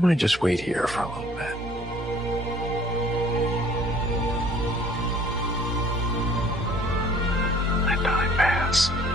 don't I just wait here for a little bit? Let time pass.